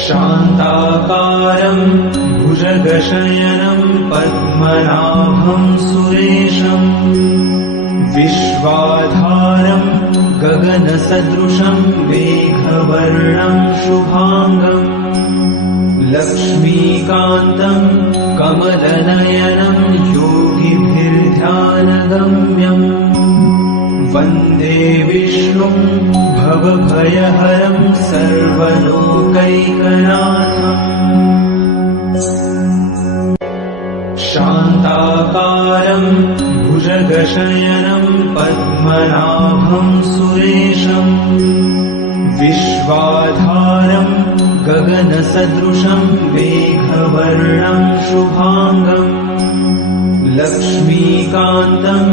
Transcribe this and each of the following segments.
शान्ताकारम् भुजगशयनम् पद्मनाभम् सुरेशम् विश्वाधारम् गगनसदृशम् मेघवर्णम् शुभाङ्गम् लक्ष्मीकान्तम् कमलनयनम् योगिभिर्ध्यानगम्यम् वन्दे विष्णुम् भवभयहरम् सर्वलोकैकनाथम् शान्ताकारम् भुजगशयनम् पद्मनाभम् सुरेशम् विश्वाधारम् गगनसदृशम् मेघवर्णम् शुभाङ्गम् लक्ष्मीकान्तम्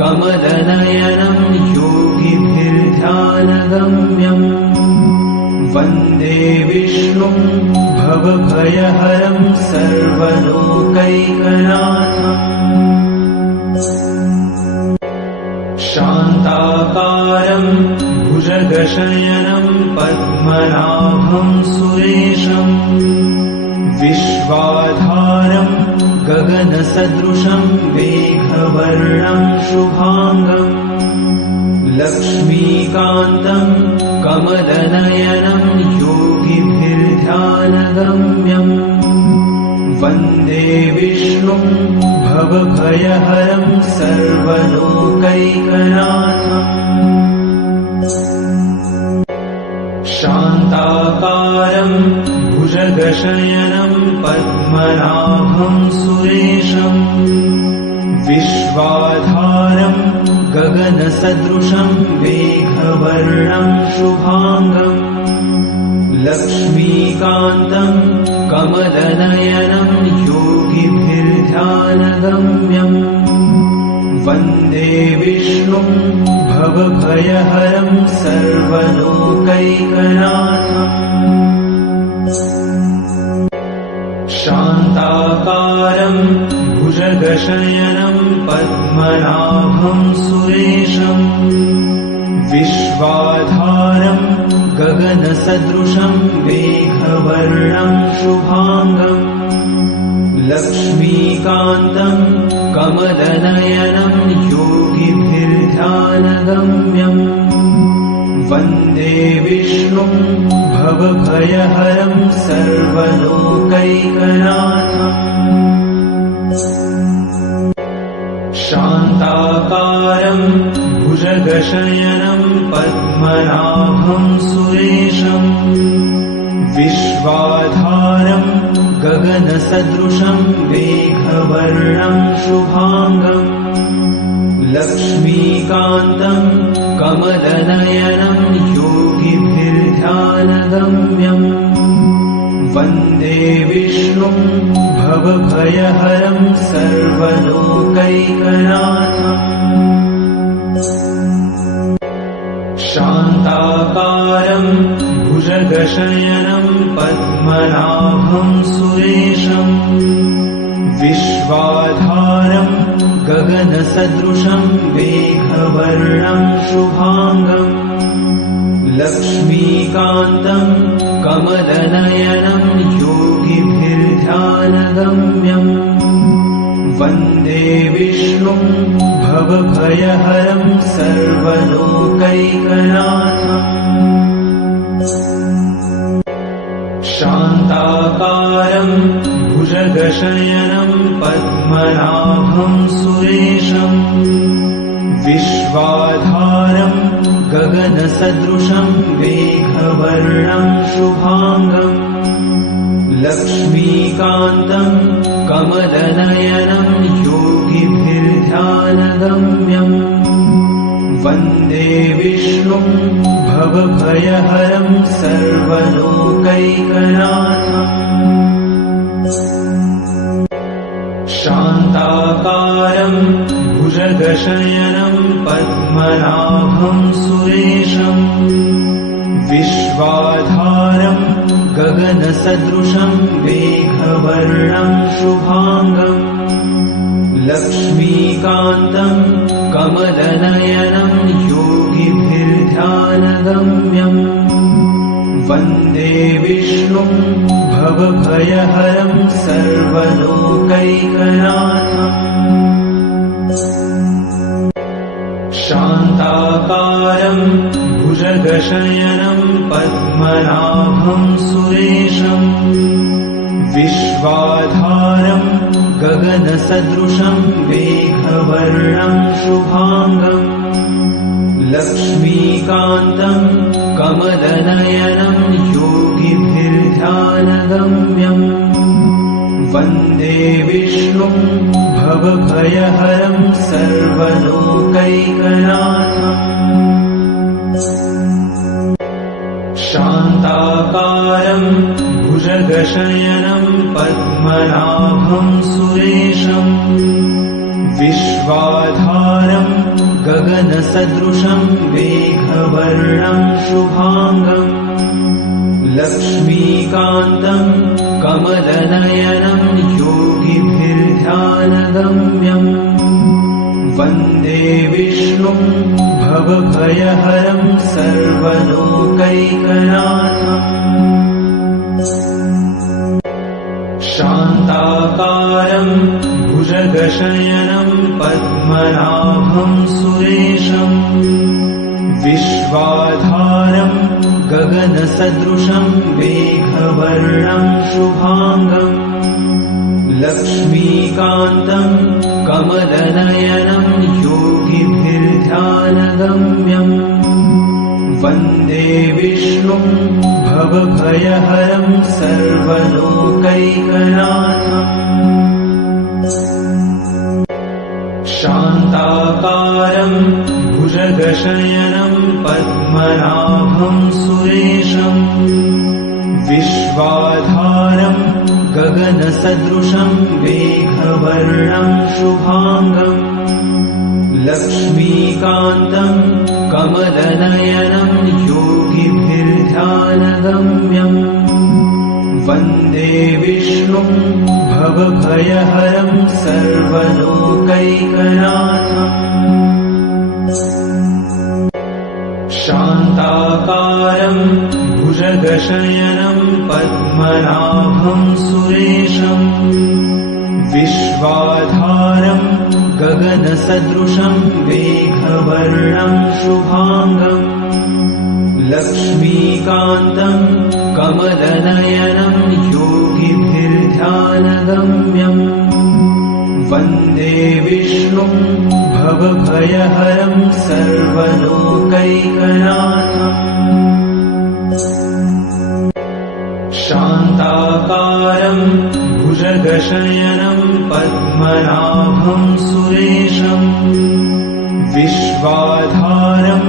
कमलनयनम् योगिभिर्ध्यानगम्यम् वन्दे विष्णुम् भवभयहरम् सर्वलोकैकनाथम् शान्ताकारम् भुजगशयनम् पद्मनाभम् सुरेशम् विश्वाधारम् गगनसदृशम् मेघवर्णम् शुभाङ्गम् लक्ष्मीकान्तम् कमलनयनम् योगिभिर्ध्यानगम्यम् वन्दे विष्णुम् भवभयहरम् सर्वलोकैकनाथम् शान्ताकारम् भुजगशयनम् पद्मनाभम् सुरेशम् विश्वाधारम् गगनसदृशम् मेघवर्णम् शुभाङ्गम् लक्ष्मीकान्तम् कमलनयनम् योगिभिर्ध्यानगम्यम् वन्दे विष्णुम् भवभयहरम् सर्वलोकैकनाथम् शान्ताकारम् भुजगशयनम् पद्मनाभम् सुरेशम् विश्वाधारम् गगनसदृशम् मेघवर्णम् शुभाङ्गम् लक्ष्मीकान्तम् कमलनयनम् योगिभिर्ध्यानगम्यम् वन्दे विष्णुम् भवभयहरम् सर्वलोकैकनाथम् शान्ताकारम् भुजगशयनम् पद्मनाभम् सुरेशम् विश्वाधारम् गगनसदृशम् मेघवर्णम् शुभाङ्गम् लक्ष्मीकान्तम् कमलनयनम् योगिभिर्ध्यानगम्यम् वन्दे विष्णुम् भवभयहरम् सर्वलोकैकनाथम् शान्ताकारम् भुजगशयनम् पद्मनाभम् सुरेशम् विश्वाधारम् गगनसदृशम् मेघवर्णम् शुभाङ्गम् लक्ष्मीकान्तम् कमलनयनम् योगिभिर्ध्यानगम्यम् वन्दे विष्णुम् भवभयहरम् सर्वलोकैकनाथम् शान्ताकारम् भुजगशयनम् पद्मनाभम् सुरेशम् विश्वाधारम् गगनसदृशम् मेघवर्णम् शुभाङ्गम् लक्ष्मीकान्तम् कमलनयनम् योगिभिर्ध्यानगम्यम् वन्दे विष्णुम् भवभयहरम् सर्वलोकैकनाथम् शान्ताकारम् भुजगशयनम् पद्मनाभम् सुरेशम् विश्वाधारम् गगनसदृशम् मेघवर्णम् शुभाङ्गम् लक्ष्मीकान्तम् कमलनयनम् योगिभिर्ध्यानगम्यम् वन्दे विष्णुं भवभयहरं सर्वलोकैकनाथम् शान्ताकारं भुजगशयनं पद्मनाभं सुरेशम् विश्वाधारं गगनसदृशं मेघवर्णं शुभाङ्गम् लक्ष्मीकान्तं कमलनयनं योगिभिर्ध्यानगम्यम् वन्दे विष्णुं भवभयहरं सर्वलोकैकनाथम् शान्ताकारं भुजगशयनं पद्मनाभं सुरेशम् विश्वाधारं गगनसदृशं मेघवर्णं शुभाङ्गम् लक्ष्मीकान्तं कमलनयनं योगिभिर्ध्यानगम्यम् वन्दे विष्णुं भवभयहरं सर्वलोकैकनाथम् शान्ताकारं भुजगशयनं पद्मनाभं सुरेशम् विश्वाधारं गगनसदृशं मेघवर्णं शुभाङ्गम् लक्ष्मीकान्तं कमलनयनं योगिभिर्ध्यानगम्यम् वन्दे विष्णुं भवभयहरं सर्वलोकैकनाथम् शान्ताकारं भुजगशयनं पद्मनाभं सुरेशम् विश्वाधारं गगनसदृशं मेघवर्णं शुभाङ्गम् लक्ष्मीकान्तं कमलनयनं योगिभिर्ध्यानगम्यम् वन्दे विष्णुं भवभयहरं सर्वलोकैकनाथम् शान्ताकारं भुजगशयनं पद्मनाभं सुरेशम् विश्वाधारं गगनसदृशं मेघवर्णं शुभाङ्गम् लक्ष्मीकान्तं कमलनयनं योगिभिर्ध्यानगम्यम् वन्दे विष्णुं भवभयहरं सर्वलोकैकनाथम् शान्ताकारं भुजगशयनं पद्मनाभं सुरेशम् विश्वाधारं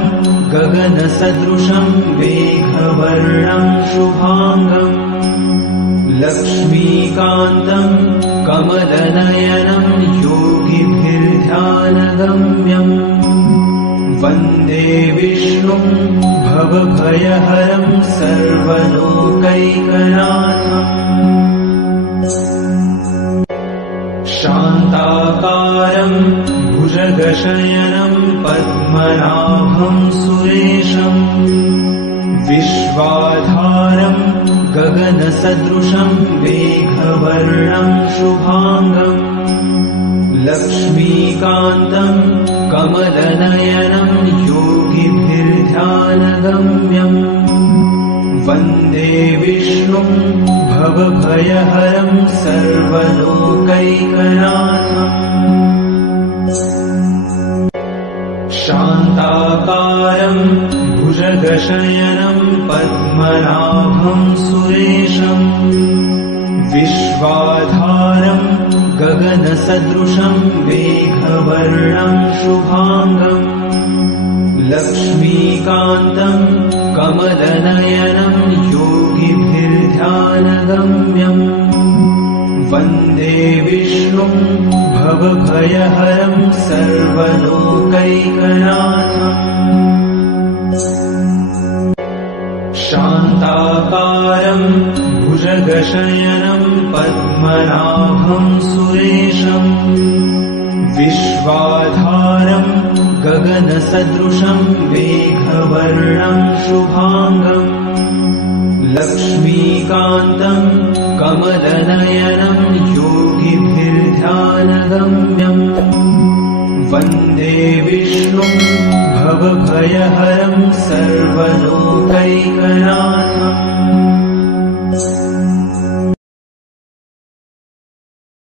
गगनसदृशं मेघवर्णं शुभाङ्गम् लक्ष्मीकान्तं कमलनयनं योगिभिर्ध्यानगम्यम् वन्दे विष्णुं भवभयहरं सर्वलोकैकनाथम् शान्ताकारं भुजगशयनं पद्मनाभं सुरेशम् विश्वाधारं गगनसदृशं मेघवर्णं शुभाङ्गम् लक्ष्मीकान्तं कमलनयनं योगिभिर्ध्यानगम्यम् वन्दे विष्णुं भवभयहरं सर्वलोकैकनाथम् शान्ताकारं भुजगशयनं पद्मनाभं सुरेशम् विश्वाधारं गगनसदृशं मेघवर्णं शुभाङ्गम् लक्ष्मीकान्तं कमलनयनं योगिभिर्ध्यानगम्यम् वन्दे विष्णुं भवभयहरं सर्वलोकैकनाथम् शान्ताकारं भुजगशयनं पद्मनाभं सुरेशम् विश्वाधारं गगनसदृशं मेघवर्णं शुभाङ्गम् लक्ष्मीकान्तम् कमलनयनम् योगिभिर्ध्यानगम्यम् वन्दे विष्णुम् भवभयहरम् सर्वलोकैकनाथम्